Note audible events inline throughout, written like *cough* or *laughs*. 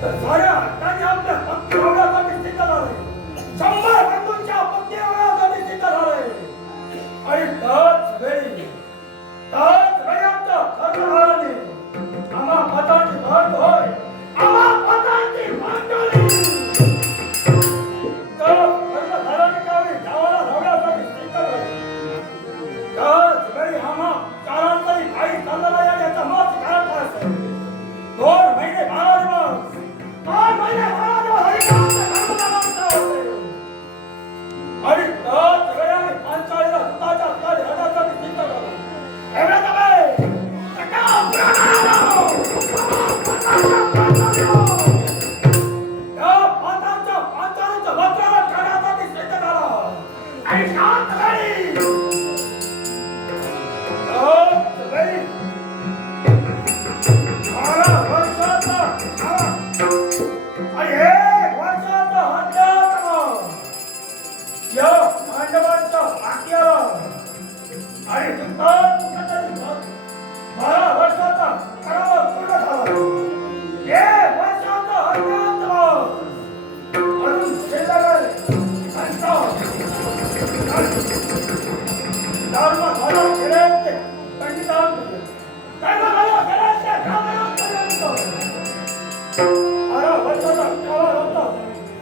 But دارما دارا کرے تے کاندہ کر تاں کما کر کرے تے کاماں پر انتو ارا ورتاں ارا ورتاں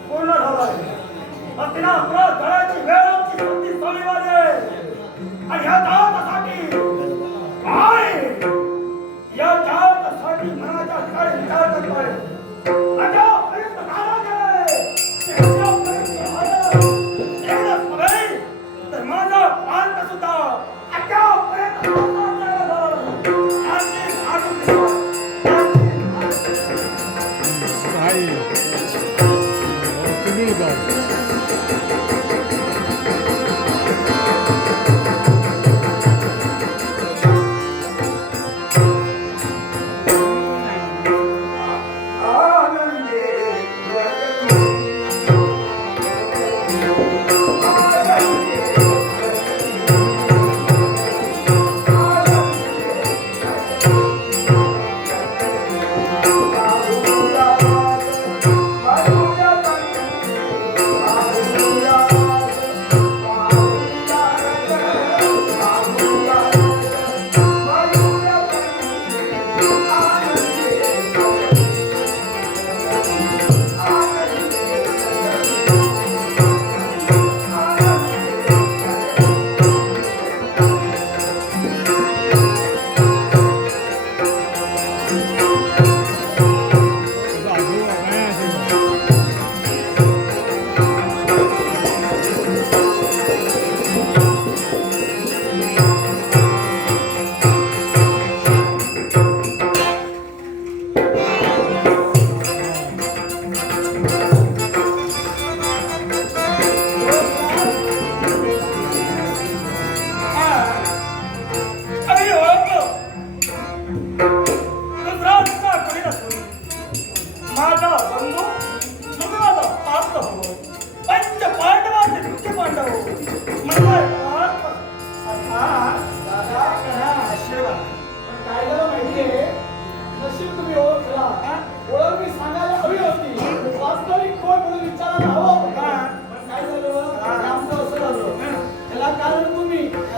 پورو ڈھولے ہتھ نہ پورا کرے دی ویراں دی صورت سولی والے ایہ یادات ساقی اے یادات ساقی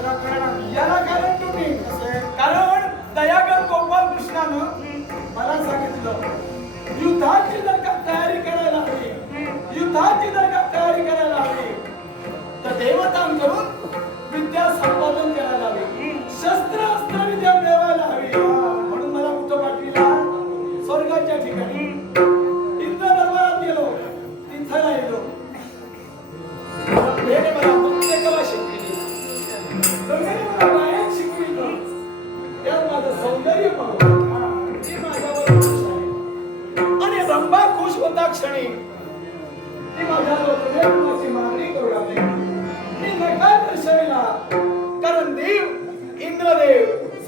याला कारण तुम्ही. कारण दयागर गोपाल कृष्णानं मला सांगितलं युद्धात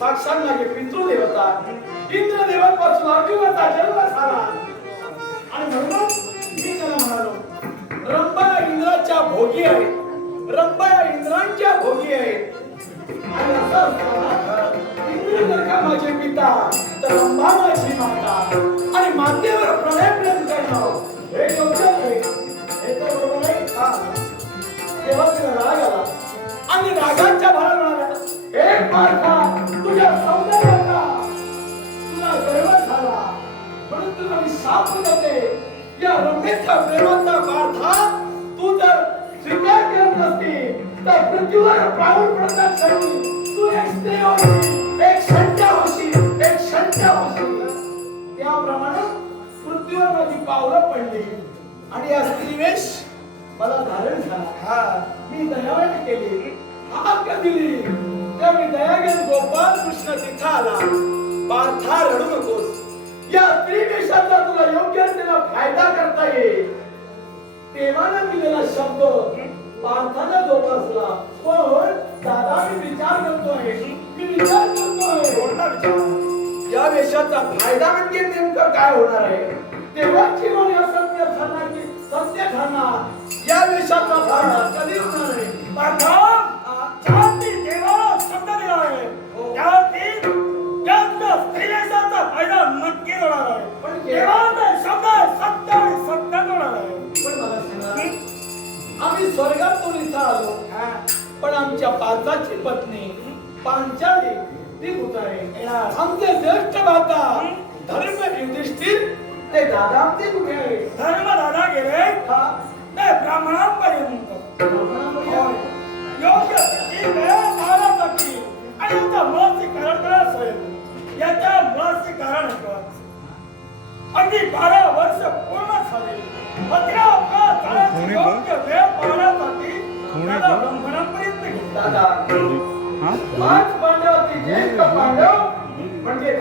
साक्षात माझे पितृदेवता. इंद्रदेवापासून अभिवता जन्म असताना आणि म्हणूनच मी त्यांना म्हणालो रंबा इंद्राच्या भोगी आहे. रंबा इंद्रांच्या भोगी आहे. इंद्र जर का माझे पिता तर रंबा माझी माता आणि मातेवर प्रणय प्रेम करणं हे योग्य आहे. हे तर बरोबर आहे का? तेव्हा तिला राग आला. आणि रागांच्या भरा आला हे पारखा तुला मी शाप देते? या रमेशच्या प्रेमाचा पार्था तू जर स्वीकार करत नसती तर पृथ्वीवर प्राऊड पडता क्षणी तू एक स्त्री होशील एक शंका होशील एक शंका होशील. त्याप्रमाणे पृथ्वीवर माझी पावलं पडली. आणि या स्त्रीवेश मला धारण झाला. हा मी दयावण केली. हाक दिली. त्या मी दया गोपाल कृष्ण तिथं आला. पार्था रडू नकोस. या त्रिवेशाचा तुला योग्य त्याला फायदा करता येईल. देवानं दिलेला शब्द पार्थानं जोपासला पण दादा मी विचार करतो आहे मी विचार करतोय. कोणता विचार? या वेशाचा फायदा म्हणजे नेमकं काय होणार आहे? देवाची म्हणे असत्य ठरणार की सत्य ठरणार? या वेशाचा फायदा कधी होणार आहे? पार्था आम्ही स्वर्गातून इथं आलो. पण आमच्या पाचाची पत्नी पांचाली ती कुठं आमचे ज्येष्ठ माता धर्म युधिष्ठिर ते दादा आमचे कुठे आहे? धर्मदादा.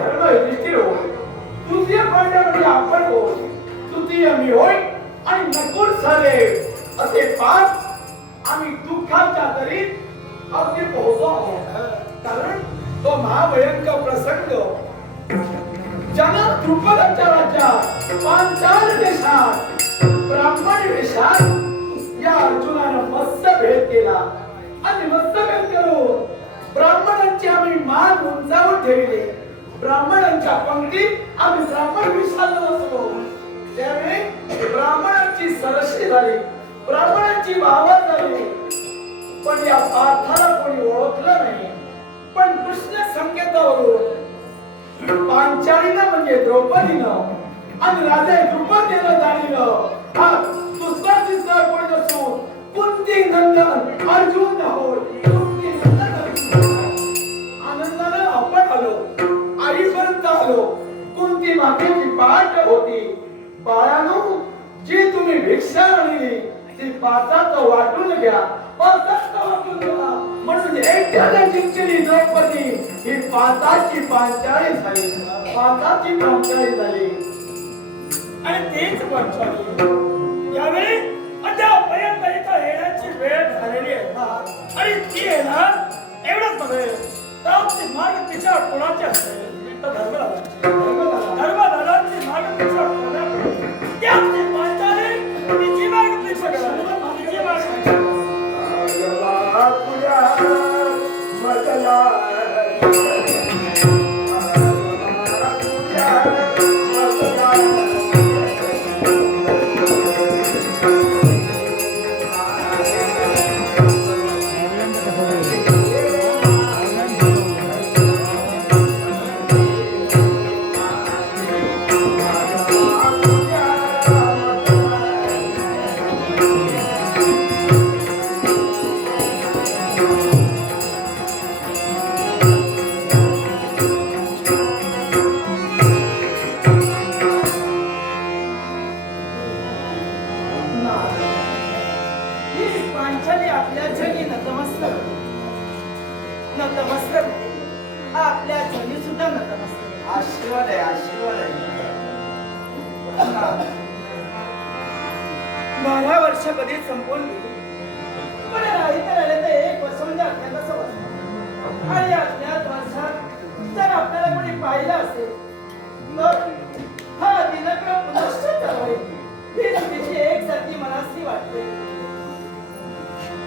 धर्म युधिष्ठिर होय तृतीय पांडव म्हणजे आपण होय तृतीय मी होय आणि नकुल झाले असे पाच आम्ही दुःखाच्या तरी अगदी आहोत कारण तो महाभयंकर प्रसंग ज्यानं द्रुपदाच्या राज्यात पांचाल देशात ब्राह्मण वेशात या अर्जुनानं मस्त भेद केला. आणि मस्त भेद करून ब्राह्मणांची आम्ही मान उंचावर ठेवले. ब्राह्मणांच्या पंक्ती आम्ही ब्राह्मण विशाल असलो त्यावेळी ब्राह्मणांची सरशी झाली ब्राह्मणांची वाहवा झाली. पण या पार्थाला कोणी ओळखलं नाही. पण कृष्ण संकेतावरून पांचाळीनं म्हणजे द्रौपदीनं आणि राजा द्रुपदीनं जाणीलं हा दुसरा तिसरा कोणी नसून कुंती नंदन अर्जुन होय आनंदानं आपण आलो. आईपर्यंत आलो. कोणती मातेची पाठ होती? बाळानो जी तुम्ही भिक्षा आणली ती पाचात वाटून घ्या. पाचात वाटून घ्या. म्हणून जिंकली द्रौपदी ही पाचाची झाली. पाचाची झाली. आणि तेच पंचाली यावेळी अद्यापर्यंत इथं येण्याची वेळ झालेली आहे आणि ती येणार एवढंच नव्हे. तर आमची तिच्या कोणाची असेल? 나 *laughs* 다른 आपल्या जगी नतमस्तक. नतमस्तक. आपल्या जगी सुद्धा नतमस्तक. आशीर्वाद आहे आशीर्वाद आहे. बारा वर्ष कधी संपून पण राहित राहिले तर एक वर्ष म्हणजे अज्ञाताचं वर्ष. आणि अज्ञात वर्षात जर आपल्याला कोणी पाहिलं असेल तर हा दिनक्रम नष्ट करावे ही चुकीची एक सारखी मनासी वाटते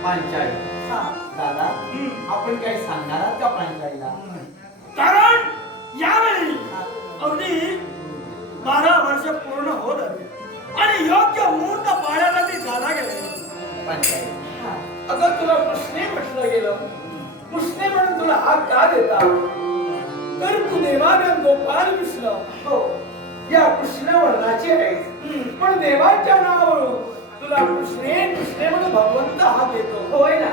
पांचाळी हा. दादा आपण काही सांगणार आहात का पांचाळीला कारण यावेळी अगदी बारा वर्ष पूर्ण होत आणि योग्य मुहूर्त पाहण्यासाठी दादा गेले. पांचाळी हा. अगं तुला प्रश्न म्हटलं गेलं. कृष्णे म्हणून तुला हात का देता? तर तू देवानंद गोपाल कृष्ण हो या कृष्ण वर्णाची आहेस पण देवाच्या नावावरून तुला कृष्णे कृष्णे म्हणून भगवंत हात देतो. होय ना.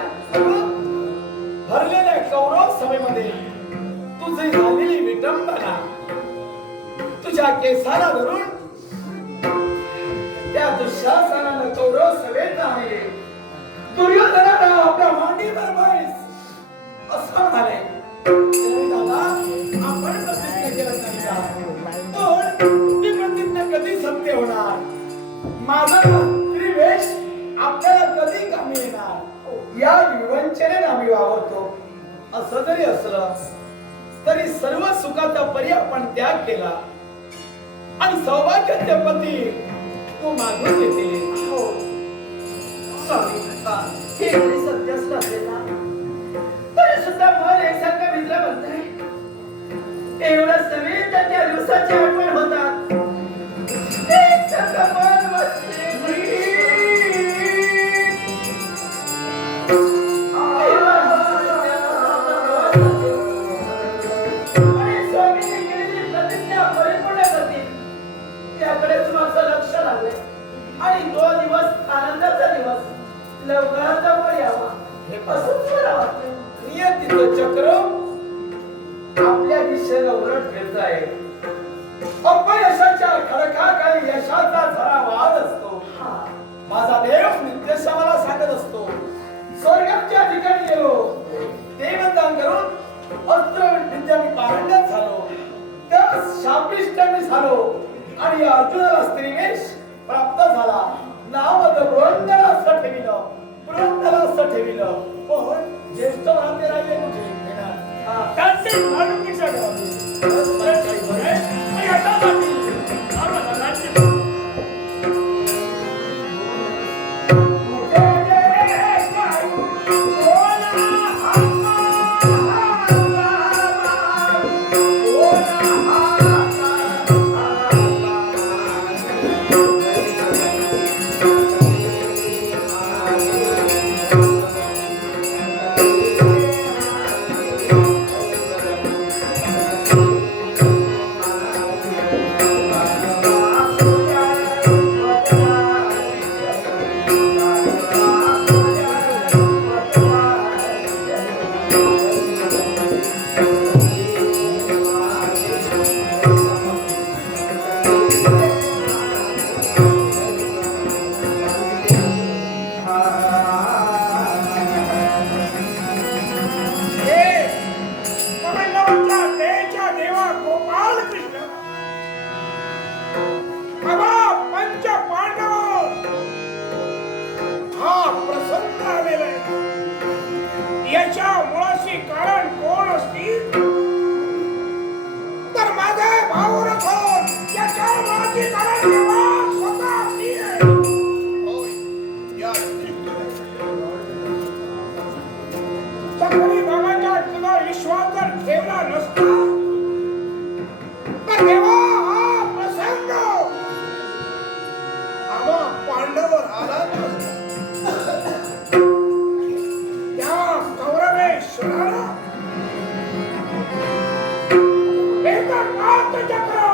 भरलेल्या कौरव सभेमध्ये तुझी झालेली विटंबना तुझ्या केसाला धरून त्या दुःशासनानं कौरव सभेत आणले दुर्योधनाला आपल्या मांडीवर बस असं म्हणाले. तरी दादा आपण प्रतिज्ञा केलं नाही का? सुखाचा परी आपण त्याग केला. आणि सौभाग्याचे पती तू मागून घेतले दिशेला उलट फिरत आहे. अपयशाच्या खडकाखाली यशाचा झरा वाहत असतो. हा. माझा देव नित्यश मला सांगत असतो. स्वर्गाच्या ठिकाणी गेलो. देवदान करून अस्त्र विद्या मी पारंगत झालो. तर शापिष्ट मी झालो. आणि अर्जुनाला स्त्रीवेश प्राप्त झाला. नाव पुरंदर असं ठेविलं. पुरंदर असं ठेविलं. पण ज्येष्ठ भांडे राहिले कुठे? हा. हे नसता तेव्हा हा प्रसंग आम्हा पांडवर आला त्या कौरवेश्वराला चक्र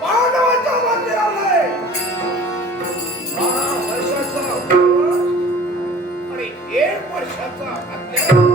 पांडवाच्या बारा वर्षाचा आणि एक वर्षाचा अज्ञान